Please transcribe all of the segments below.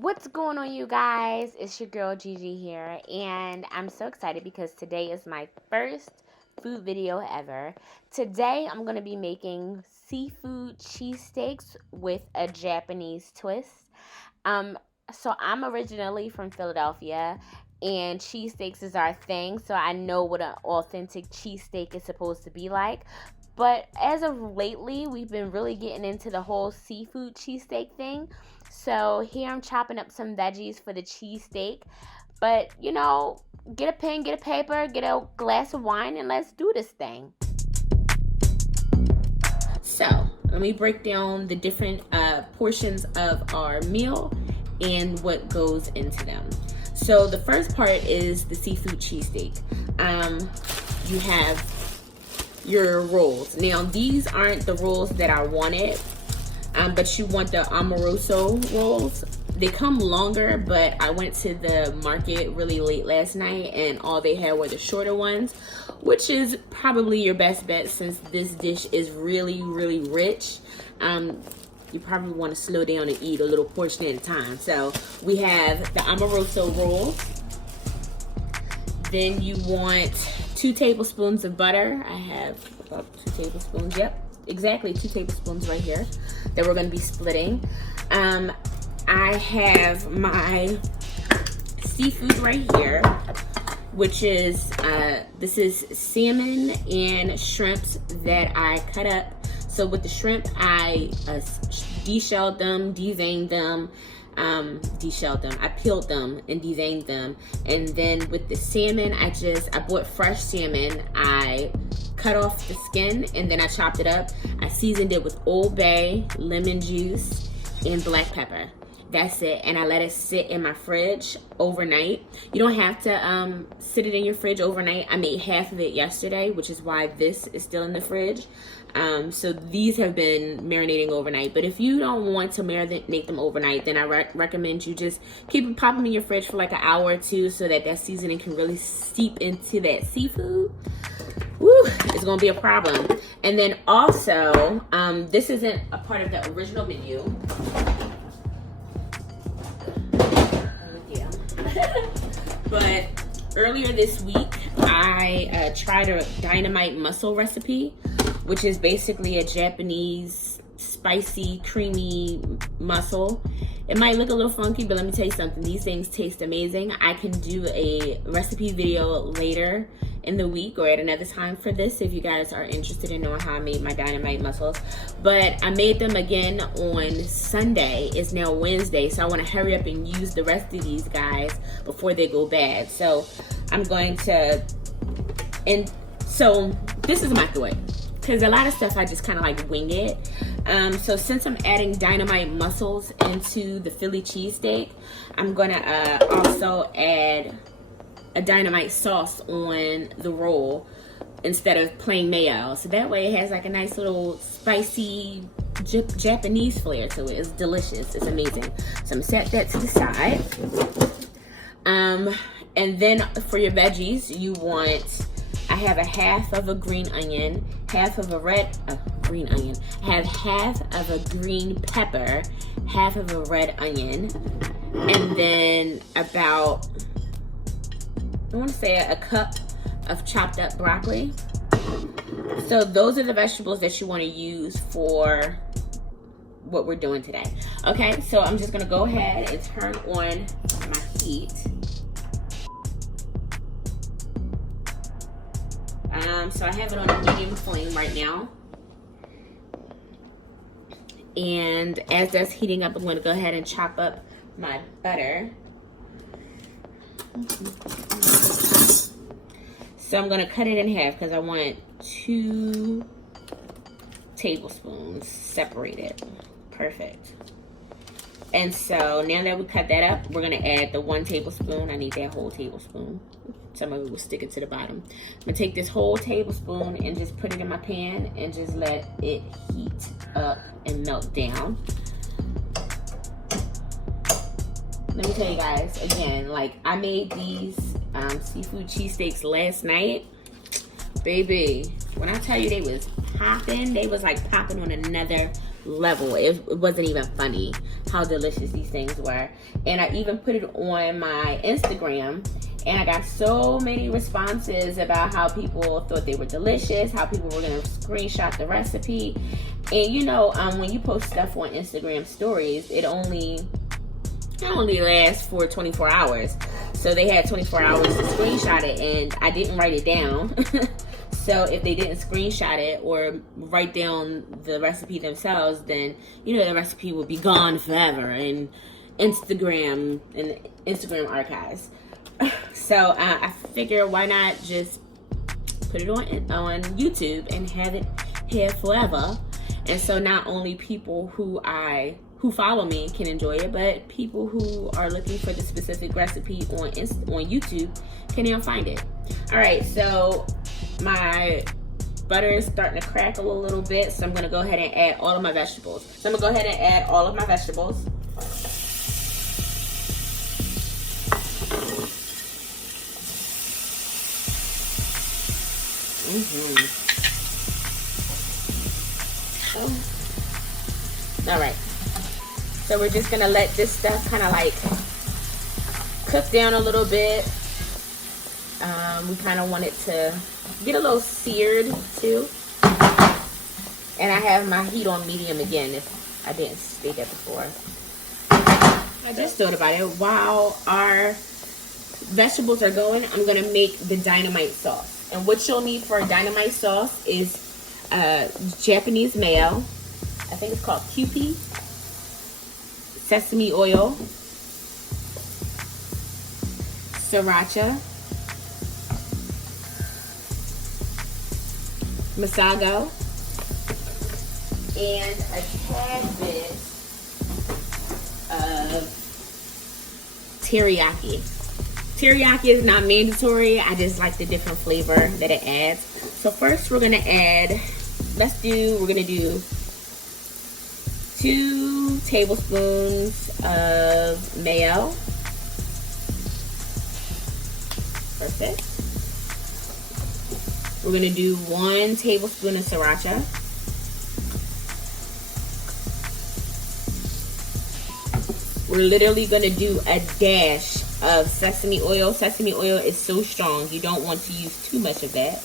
What's going on, you guys? It's your girl Gigi here, and I'm so excited because today is my first food video ever. Today, I'm going to be making seafood cheesesteaks with a Japanese twist. Um, so I'm originally from Philadelphia, and cheesesteaks is our thing, so I know what an authentic cheesesteak is supposed to be like. But as of lately, we've been really getting into the whole seafood cheesesteak thing. So here I'm chopping up some veggies for the cheesesteak. But, get a pen, get a paper, get a glass of wine, and let's do this thing. So, let me break down the different portions of our meal and what goes into them. So, the first part is the seafood cheesesteak. You have your rolls. Now, these aren't the rolls that I wanted, but you want the amoroso rolls. They come longer, but I went to the market really late last night and all they had were the shorter ones, which is probably your best bet since this dish is really, really rich. You probably want to slow down and eat a little portion at a time. So we have the amoroso rolls. Then you want 2 tablespoons of butter. I have about 2 tablespoons. Yep, exactly 2 tablespoons right here that we're going to be splitting. I have my seafood right here, which is this is salmon and shrimps that I cut up. So with the shrimp, I deshelled them, deveined them. I peeled them and deveined them. And then with the salmon, I bought fresh salmon. I cut off the skin and then I chopped it up. I seasoned it with Old Bay, lemon juice, and black pepper. That's it. And I let it sit in my fridge overnight. You don't have to sit it in your fridge overnight. I made half of it yesterday, which is why this is still in the fridge. So these have been marinating overnight. But if you don't want to marinate them overnight, then I recommend you just pop them in your fridge for like an hour or two so that seasoning can really seep into that seafood. Woo, it's gonna be a problem. And then also, this isn't a part of the original menu. But earlier this week, I tried a dynamite mussel recipe, which is basically a Japanese spicy, creamy mussel. It might look a little funky, but let me tell you something. These things taste amazing. I can do a recipe video later in the week or at another time for this if you guys are interested in knowing how I made my dynamite mussels. But I made them again on Sunday. It's now Wednesday, so I want to hurry up and use the rest of these guys before they go bad. So I'm going to, and so this is my thought, because a lot of stuff I just kind of like wing it. So since I'm adding dynamite mussels into the Philly cheesesteak, I'm gonna also add a dynamite sauce on the roll instead of plain mayo. So that way it has like a nice little spicy Japanese flair to it. It's delicious. It's amazing. So I'm gonna set that to the side. And then for your veggies, you want, I have a half of a green onion, half of a green onion. I have half of a green pepper, half of a red onion, and then about, I want to say a cup of chopped up broccoli. So those are the vegetables that you want to use for what we're doing today. Okay, so I'm just going to go ahead and turn on my heat. So I have it on a medium flame right now. And as that's heating up, I'm going to go ahead and chop up my butter. So I'm going to cut it in half because I want 2 tablespoons separated. Perfect. And so now that we cut that up, we're going to add the 1 tablespoon. I need that whole tablespoon. Some of it was sticking to the bottom. I'm going to take this whole tablespoon and just put it in my pan and just let it heat up and melt down. Let me tell you guys, again, like I made these seafood cheesesteaks last night. Baby, when I tell you they was popping, they was like popping on another level. It wasn't even funny. how delicious these things were. And I even put it on my Instagram, and I got so many responses about how people thought they were delicious, how people were gonna screenshot the recipe. And you know, when you post stuff on Instagram stories, it only lasts for 24 hours. So they had 24 hours to screenshot it, and I didn't write it down. So if they didn't screenshot it or write down the recipe themselves, then you know the recipe will be gone forever in Instagram archives. So I figure, why not just put it on YouTube and have it here forever. And so not only people who follow me can enjoy it, but people who are looking for the specific recipe on YouTube can now find it. All right, so my butter is starting to crackle a little bit, so I'm gonna go ahead and add all of my vegetables. So I'm gonna go ahead and add all of my vegetables. All right, so we're just gonna let this stuff kind of like cook down a little bit. We kind of want it to get a little seared too. And I have my heat on medium again, if I didn't state that before. I just thought about it. While our vegetables are going, I'm gonna make the dynamite sauce. And what you'll need for a dynamite sauce is Japanese mayo. I think it's called QP. Sesame oil. Sriracha. Masago. And a tad bit of teriyaki. Teriyaki is not mandatory. I just like the different flavor that it adds. So first we're gonna add, we're gonna do 2 tablespoons of mayo. Perfect. We're gonna do 1 tablespoon of sriracha. We're literally gonna do a dash of sesame oil. Sesame oil is so strong, you don't want to use too much of that.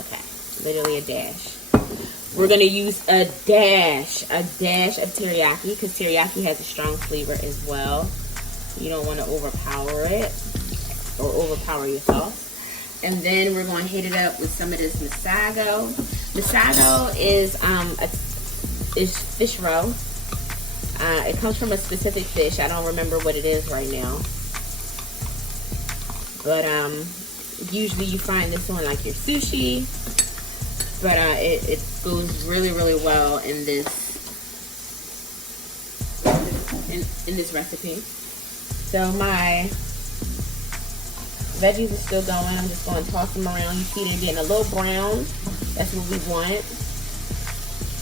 Okay, literally a dash. We're gonna use a dash of teriyaki, because teriyaki has a strong flavor as well. You don't want to overpower it or overpower your sauce. And then we're going to hit it up with some of this masago. Masago is fish roe. It comes from a specific fish. I don't remember what it is right now. But usually you find this on like your sushi. But it goes really, really well in this recipe. So my veggies are still going. I'm just going to toss them around. You see they're getting a little brown. That's what we want.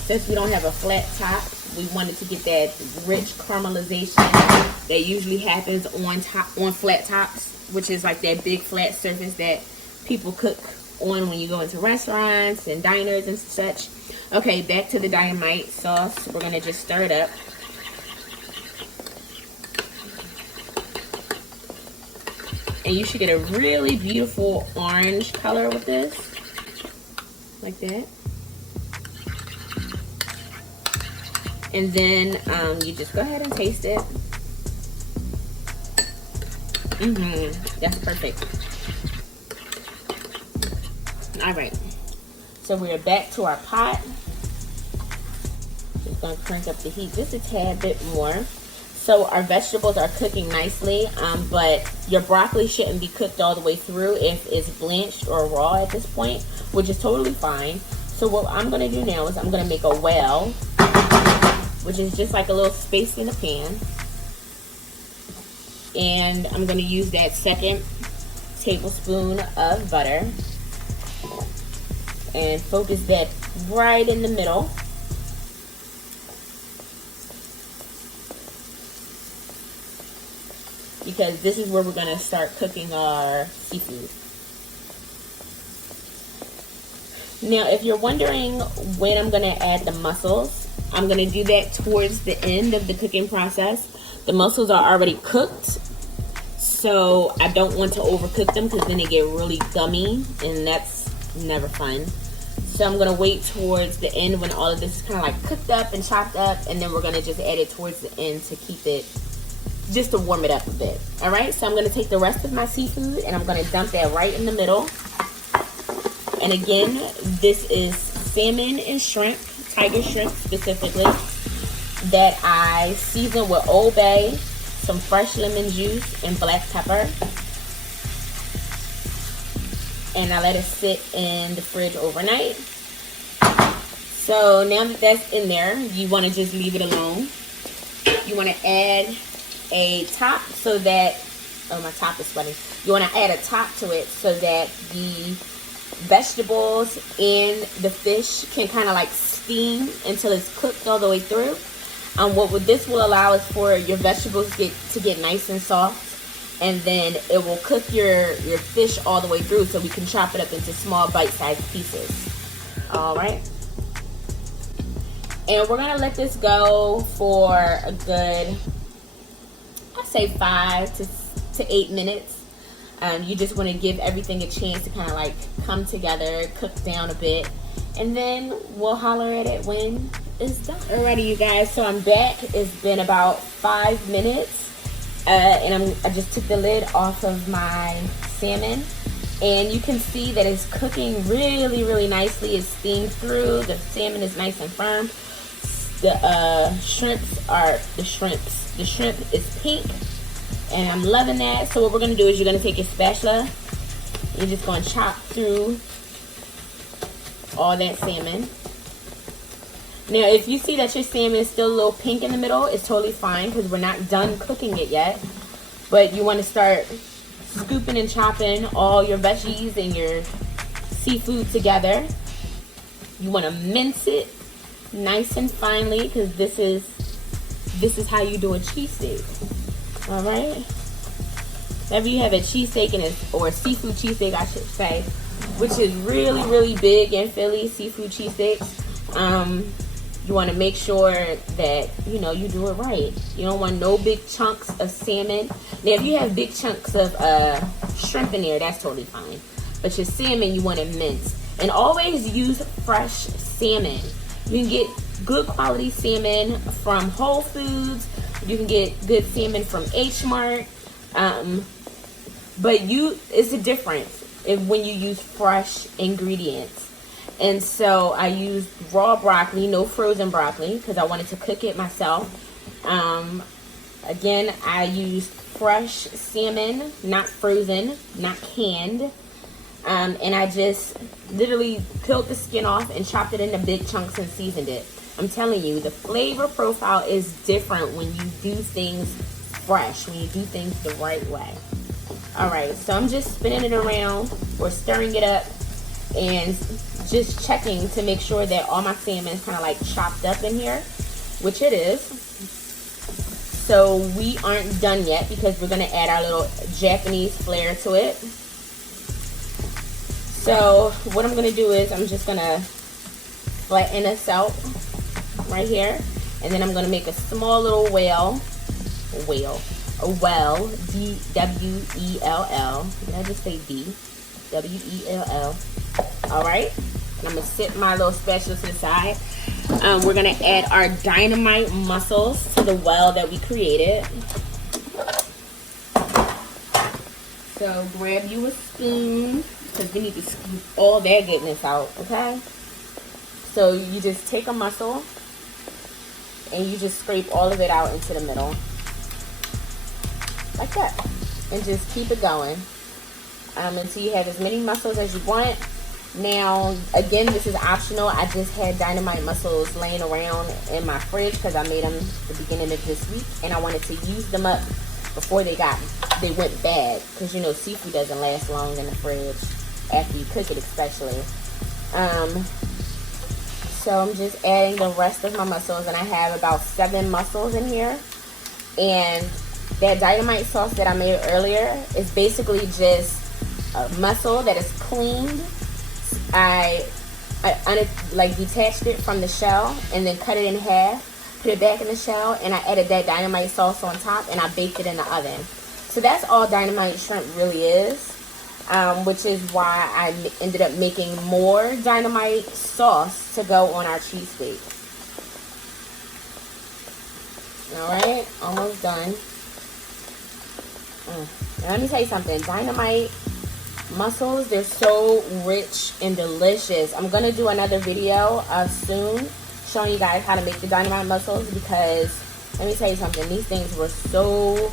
Since we don't have a flat top, we wanted to get that rich caramelization that usually happens on flat tops, which is like that big flat surface that people cook on when you go into restaurants and diners and such. Okay, back to the dynamite sauce. We're gonna just stir it up. And you should get a really beautiful orange color with this, like that. And then you just go ahead and taste it. That's perfect. All right, so we're back to our pot. Just gonna crank up the heat just a tad bit more. So our vegetables are cooking nicely, but your broccoli shouldn't be cooked all the way through if it's blanched or raw at this point, which is totally fine. So what I'm gonna do now is I'm gonna make a well, which is just like a little space in the pan. And I'm gonna use that 2nd tablespoon of butter and focus that right in the middle. Because this is where we're gonna start cooking our seafood. Now, if you're wondering when I'm gonna add the mussels, I'm gonna do that towards the end of the cooking process. The mussels are already cooked, so I don't want to overcook them because then they get really gummy, and that's never fun. So I'm gonna wait towards the end when all of this is kind of like cooked up and chopped up, and then we're gonna just add it towards the end to keep it, just to warm it up a bit. All right, so I'm gonna take the rest of my seafood and I'm gonna dump that right in the middle. And again, this is salmon and shrimp, tiger shrimp specifically, that I season with Old Bay, some fresh lemon juice, and black pepper. And I let it sit in the fridge overnight. So now that that's in there, you want to just leave it alone. You want to add a top so that, oh, my top is sweating. You want to add a top to it so that the vegetables and the fish can kind of like steam until it's cooked all the way through. This will allow is for your vegetables to get nice and soft. And then it will cook your fish all the way through, so we can chop it up into small bite-sized pieces. All right. And we're gonna let this go for a good, I'd say 5 to 8 minutes. You just want to give everything a chance to kind of like come together, cook down a bit, and then we'll holler at it when it's done. Alrighty, you guys. So I'm back. It's been about 5 minutes. And I just took the lid off of my salmon, and you can see that it's cooking really, really nicely. It's steamed through. The salmon is nice and firm. The shrimp is pink, and I'm loving that. So what we're gonna do is you're gonna take your spatula. You're just gonna chop through all that salmon. Now, if you see that your salmon is still a little pink in the middle, it's totally fine because we're not done cooking it yet. But you want to start scooping and chopping all your veggies and your seafood together. You want to mince it nice and finely because this is how you do a cheesesteak. All right. Whenever you have a cheesesteak or a seafood cheesesteak, I should say, which is really, really big in Philly, seafood cheesesteaks. You want to make sure that, you know, you do it right. You don't want no big chunks of salmon. Now, if you have big chunks of shrimp in there, that's totally fine. But your salmon, you want to mince. And always use fresh salmon. You can get good quality salmon from Whole Foods. You can get good salmon from H Mart. But it's a difference when you use fresh ingredients. And so I used raw broccoli, no frozen broccoli, because I wanted to cook it myself. Again, I used fresh salmon, not frozen, not canned. And I just literally peeled the skin off and chopped it into big chunks and seasoned it. I'm telling you, the flavor profile is different when you do things fresh, when you do things the right way. All right, so I'm just spinning it around or stirring it up and just checking to make sure that all my salmon is kind of like chopped up in here, which it is. So we aren't done yet because we're going to add our little Japanese flair to it. So what I'm going to do is I'm just going to flatten this out right here, and then I'm going to make a small little well, D-W-E-L-L. Did I just say D? W-E-L-L. All right, and I'm gonna sit my little spatula to the side. We're gonna add our dynamite mussels to the well that we created. So grab you a spoon because we need to scoop all that goodness out, okay? So you just take a mussel and you just scrape all of it out into the middle like that, and just keep it going until you have as many mussels as you want. Now, again, this is optional. I just had dynamite mussels laying around in my fridge because I made them the beginning of this week, and I wanted to use them up before they went bad, because you know seafood doesn't last long in the fridge after you cook it, especially. So I'm just adding the rest of my mussels, and I have about 7 mussels in here. And that dynamite sauce that I made earlier is basically just a mussel that is cleaned. I like detached it from the shell and then cut it in half, put it back in the shell, and I added that dynamite sauce on top and I baked it in the oven. So that's all dynamite shrimp really is, which is why I ended up making more dynamite sauce to go on our cheesesteak. Alright, almost done. Now let me tell you something. Dynamite mussels, they're so rich and delicious. I'm going to do another video soon showing you guys how to make the dynamite mussels, because let me tell you something. These things were so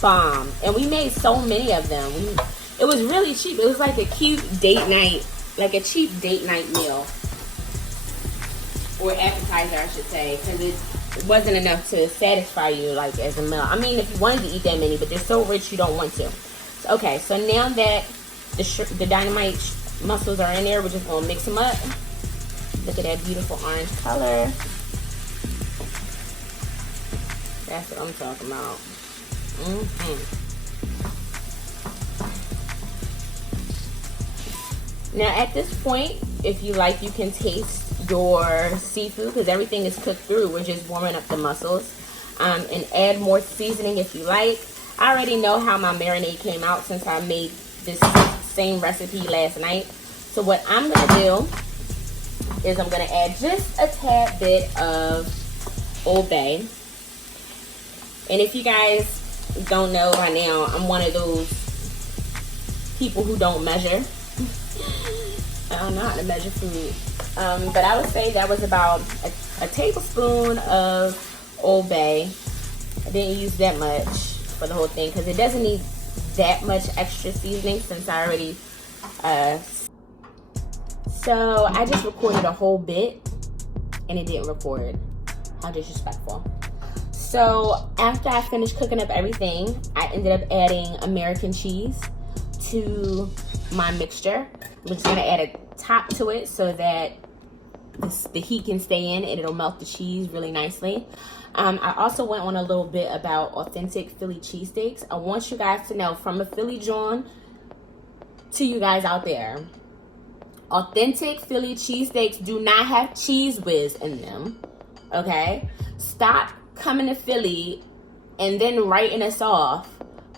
bomb. And we made so many of them. It was really cheap. It was like a cute date night, like a cheap date night meal. Or appetizer, I should say, because it wasn't enough to satisfy you like as a meal. I mean, if you wanted to eat that many, but they're so rich you don't want to. So, okay, so now that the dynamite mussels are in there, we're just gonna mix them up. Look at that beautiful orange color. That's what I'm talking about. Now at this point, if you like, you can taste your seafood, because everything is cooked through. We're just warming up the mussels, and add more seasoning if you like. I already know how my marinade came out since I made this same recipe last night. So what I'm gonna do is I'm gonna add just a tad bit of Old Bay. And if you guys don't know by now, I'm one of those people who don't measure. I don't know how to measure food. But I would say that was about a tablespoon of Old Bay. I didn't use that much for the whole thing because it doesn't need that much extra seasoning since I already so I just recorded a whole bit and it didn't record. How disrespectful. So after I finished cooking up everything, I ended up adding American cheese to my mixture. I'm just gonna add a top to it so that the heat can stay in and it'll melt the cheese really nicely. I also went on a little bit about authentic Philly cheesesteaks. I want you guys to know, from a Philly Jawn to you guys out there, authentic Philly cheesesteaks do not have cheese whiz in them. Okay? Stop coming to Philly and then writing us off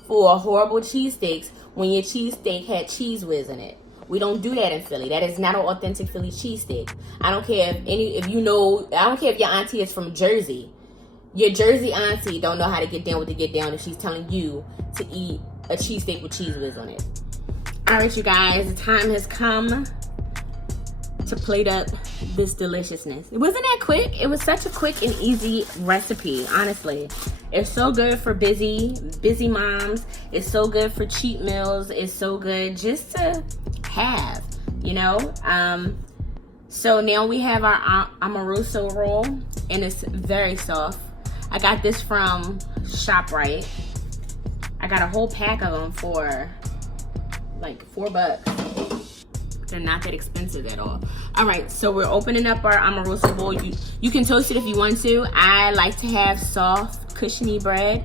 for horrible cheesesteaks when your cheesesteak had cheese whiz in it. We don't do that in Philly. That is not an authentic Philly cheesesteak. I don't care if you know, I don't care if your auntie is from Jersey. Your Jersey auntie don't know how to get down with the get down if she's telling you to eat a cheesesteak with cheese whiz on it. Alright, you guys, the time has come to plate up this deliciousness. It wasn't that quick. It was such a quick and easy recipe, honestly. It's so good for busy moms. It's so good for cheat meals. It's so good just to have, you know. So now we have our Amoroso roll, and it's very soft. I got this from ShopRite. I got a whole pack of them for like $4. They're not that expensive at all. All right, so we're opening up our Amoroso bowl. You can toast it if you want to. I like to have soft, cushiony bread.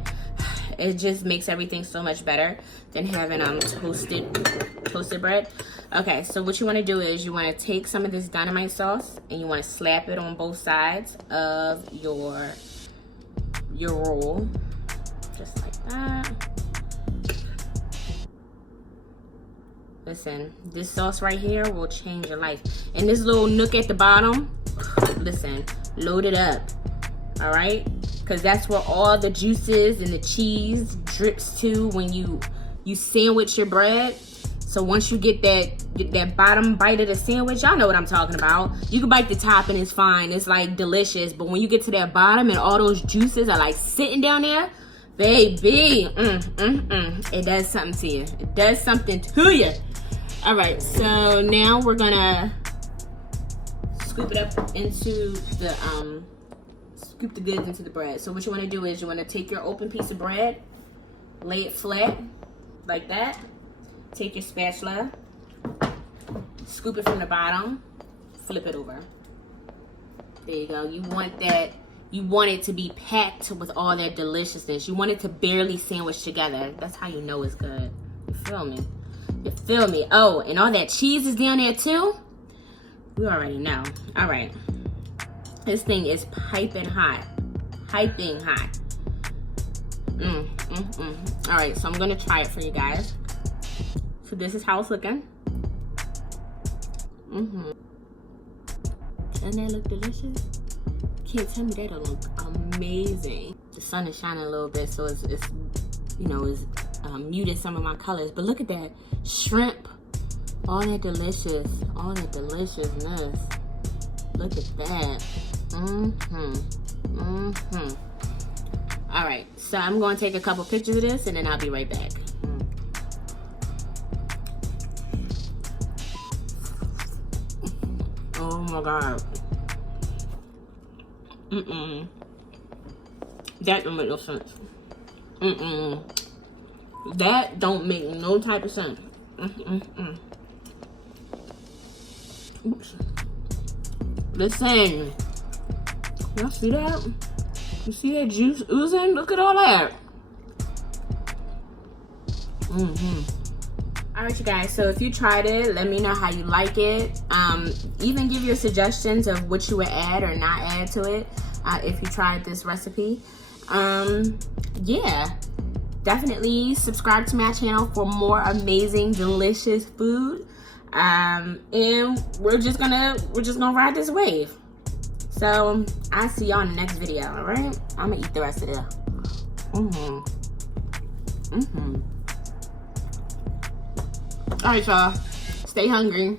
It just makes everything so much better than having toasted bread. Okay, so what you want to do is you want to take some of this dynamite sauce and you want to slap it on both sides of your roll, just like that. Listen, this sauce right here will change your life. And this little nook at the bottom, listen, load it up, all right? Because that's where all the juices and the cheese drips to when you sandwich your bread. So once you get that bottom bite of the sandwich, y'all know what I'm talking about. You can bite the top and it's fine. It's like delicious. But when you get to that bottom and all those juices are like sitting down there, baby, it does something to you. It does something to you. All right, so now we're gonna scoop it up into the scoop the goods into the bread. So what you want to do is you want to take your open piece of bread, lay it flat like that. Take your spatula, scoop it from the bottom, flip it over. There you go. You want it to be packed with all that deliciousness. You want it to barely sandwich together. That's how you know it's good. You feel me? You feel me? Oh, and all that cheese is down there too. You already know. All right. This thing is piping hot. Piping hot. All right, so I'm gonna try it for you guys. So this is how it's looking. Doesn't that look delicious? Can't tell me that don't look amazing. The sun is shining a little bit, so it's you know, it's muted some of my colors. But look at that shrimp, all that delicious, all that deliciousness. Look at that. All right, so I'm going to take a couple pictures of this, and then I'll be right back. Oh my God. That don't make no sense. That don't make no type of sense. Oops. Listen. Y'all see that? You see that juice oozing? Look at all that. All right, you guys, so if you tried it, let me know how you like it. Even give your suggestions of what you would add or not add to it if you tried this recipe. Yeah, definitely subscribe to my channel for more amazing, delicious food. And we're just gonna ride this wave. So I'll see y'all in the next video. All right, I'm gonna eat the rest of this. All right, y'all. Stay hungry.